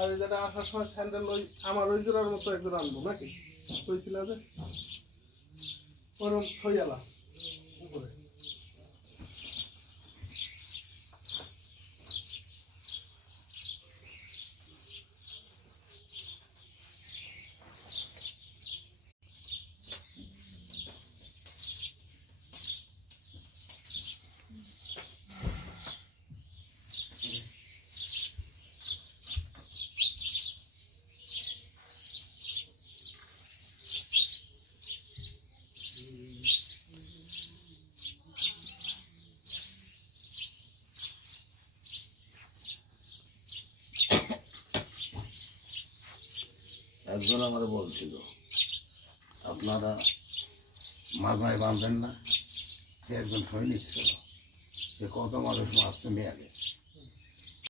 আর যেটা আসার সময় স্যান্ডেল ওই আমার ওই জোড়ার মতো একজন আনবো নাকি কইছিল যে ওরম সইয়ালা উপরে একজন আমার বলছিল আপনারা মাথায় বাঁধেন না, সে একজন সৈনিক ছিল, সে কত মানুষ মারতে নিয়ে গেছে।